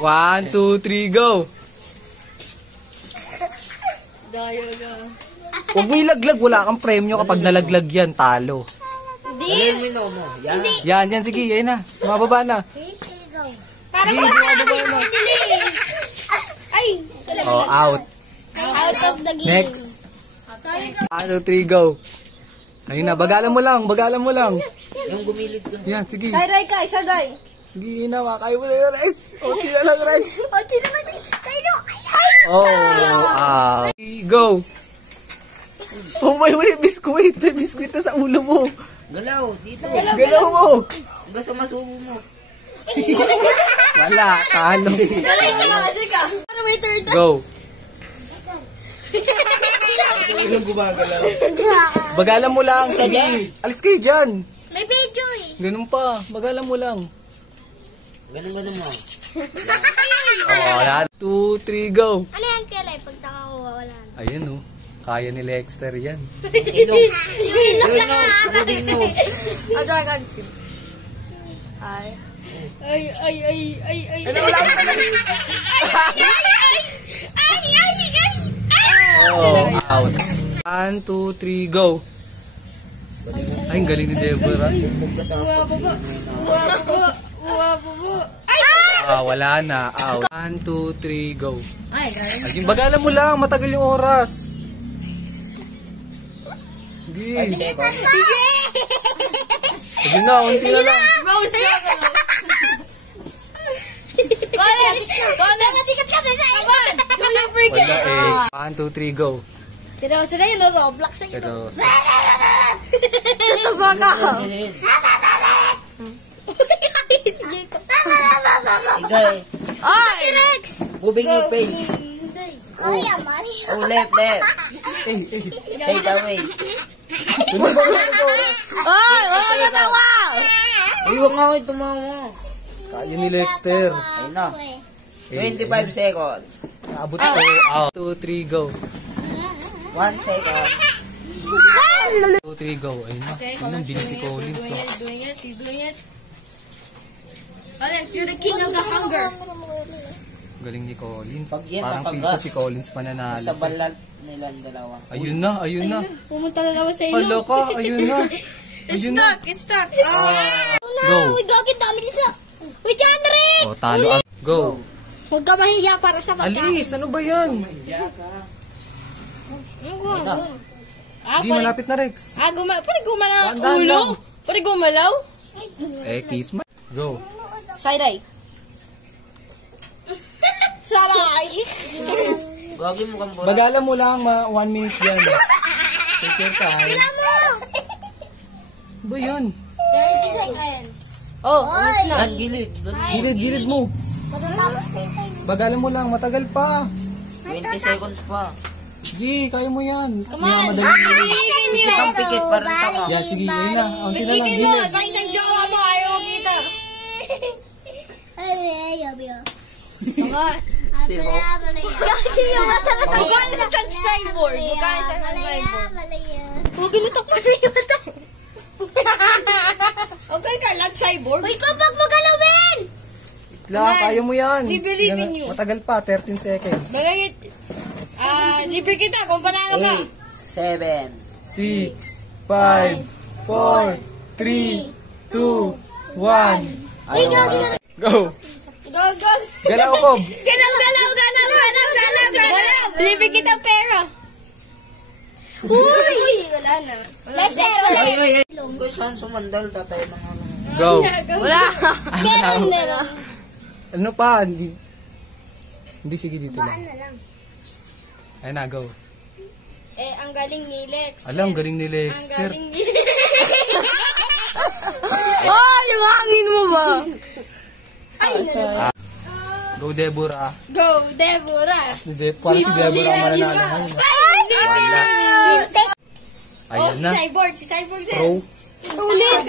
1, 2, 3, go! Dayo na. Huwag mo ilaglag, wala kang premyo kapag nalaglag yan, talo. Hindi. Yan, sige, yan na. Mababa na. Parang Sige, mababa na. Ay! Oh, out. Out of the game. Next. 1, 2, 3, go. Ayun na, bagalan mo lang. Yung gumilid ko. Yan, sige. Saday ka, saday. Sige na, makakain mo na yung Rex. Okay na lang, Rex. Okay naman, tayo. Oh, out. Go. Oh, may biskuit. May biskuit na sa ulo mo. Galaw, dito. Galaw mo. Hanggang sa masubo mo. Wala, talo. Galing ka, kasi ka. Ano may third? Go. Ilang gumagalaw. Bagalan mo lang. Sige. Alis kayo dyan. May video eh. Ganun pa. Bagalan mo lang. Ganun mo. Oh, 1, 2, 3, go. Ano yan, Kelly? Pag nakakuha, wala na. Ayun, oh. Kaya ni Lexter yan. Inom. Yun no, sabudin mo. Agad. Ay. Ano, wala mo ka na. Oh, out. 1, 2, 3, go. Ay, ang galing ni Deborah. Wala na. Out. 1, 2, 3, go. Ay, galing. Ay, bagalan mo lang. Matagal yung oras. Sige. Sige na, unti na lang. Wala eh. 1, 2, 3, go. Seryoso na yun, Roblox na yun. Seryoso. Tutubo ka. Igay. Ay! Rex! Moving your face. Ay, amay. Oh, left. Say that way. Ay, wala ka tawa! Iwan nga ako tumawa. Kaya ni Lexter. Ayun na. 25 seconds. Naabot ko. Out. 2, 3, go. 1 second. 2, 3, go. Ayun na. Ayun ang bilis ni Collins. Oh. Doing it. Alex, you're the king of the hunger. Galing ni Collins. Pag yan Parang nakagat, feel ko si Collins pananalo. Sa balat nilang dalawa. Ayun na. Pumunta na naman sa ilo. Hala ka, ayun na. Ayun na. It's stuck. Go. Uy, gagawin dami nisa. Uy, dyan, Rick! Oh, talo. Go. Huwag ka mahiya para sa pagkain. Alis, ano ba yan? Di, malapit na, Rex. Pwede gumalaw. Dahan-dahan lang. Pwede gumalaw. Kiss mo. Go. Side-eye. Salay. Gagawin mo kang bola. Bagalan mo lang, 1 minute yan. Take your time. mo. Ano ba yun? 30 seconds. Oh, Yan, gilid. gilid mo. Matatapos na yung time. Bagalan mo lang, matagal pa. 20 seconds pa. Sige, kaya mo yan. Come on. Pikit ang pikit, parang tama. Yan, sige, yun na. Unti na lang, gilid. Sa isang jowa mo, ayaw kita. Zero. Magkano sa cyborg? Magkano sa cyborg? Huwag inutok mo na yung mata. Okay ka lang, cyborg? Uy, kapag magalawin! Lang, kaya mo yan. Di believe in you. Matagal pa, 13 seconds. Bagay, libre kita kung panalo ka. 8, 7. 6, 5, 4, 3, 2, 1. Go! Go! Galaw ko! Galaw! Libre kita pera. Uy! Wala na. Let's Ay. Kung saan sumandal, tatay ng ano. Go! Wala. Meron na. Ano pa? Hindi, sige dito lang. Ayun na, go. Ang galing ni Lex. Alam, galing ni Lexter. ni oh, yung hangin mo ba? Ay, Go, Deborah. go, Deborah. Parang si Deborah ang mananalo ngayon. Wala. Ayan na. Si Cyborg din. Pro. Ulit.